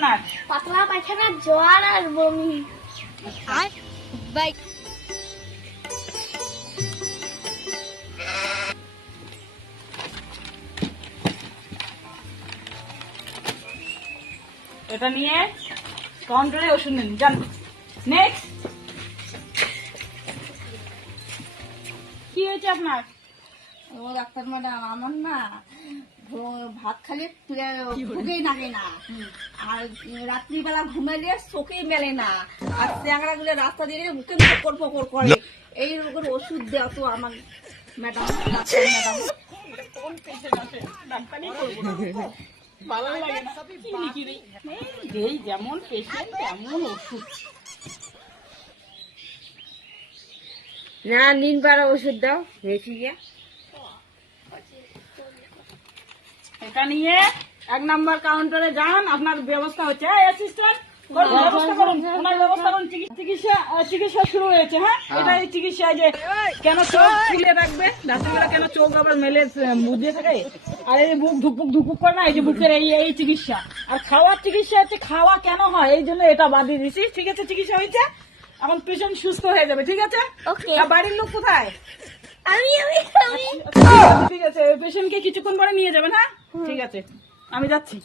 আপনার? পাতলা পায়খানা, জ্বর আর বমি। এটা নিয়ে কাউন্টারে ওষুধ নিন, যান। নেক্সট। কি হয়েছে আপনার? ও ডাক্তার ম্যাডাম, আমার না ভাত খালি ভুগেই নাগে না, আর রাত্রিবেলা ঘুমাইলে চোখেই মেলে না, আর চ্যাংড়া গুলো রাস্তা দিয়ে মুখে ফকর ফকর করে। এই রোগের ওষুধ দেওয়া তো আমার ম্যাডাম। ডাক্তার ম্যাডাম, কোন পেশেন্ট আছে? ডাক্তারই করবো না। ভালো লাগে না। কি লিখি দিই? যেই যেমন পেশেন্ট তেমন ওষুধ। না নিনবার ওষুধ দাও বেশি গিয়া। এটা নিয়ে 1 নাম্বার কাউন্টারে যান, আপনার ব্যবস্থা হচ্ছে। অ্যাসিস্ট্যান্ট করুন, ব্যবস্থা করুন, ওনার ব্যবস্থা করুন। চিকিৎসা শুরু হয়েছে। হ্যাঁ, এটাই চিকিৎসা। যে কেন চোখ খুলে রাখবে, ডাক্তাররা কেন চোখ আবার মেলে বুঝিয়ে থাকে, আর এই বুক ধুকপুক ধুকপুক করে না, এই যে বুকের এই চিকিৎসা। আর খাওয়ার চিকিৎসা হচ্ছে, খাওয়া কেন হয় এই জন্য এটা বাদ দিয়ে দিচ্ছি। ঠিক আছে, চিকিৎসা হয়েছে, এখন পেশেন্ট সুস্থ হয়ে যাবে। ঠিক আছে? ওকে। আর বাড়ির লোক কোথায়? আমি ঠিক আছে, পেশেন্টকে কিছুক্ষণ পরে নিয়ে যাবেন। হ্যাঁ, ঠিক আছে, আমি যাচ্ছি।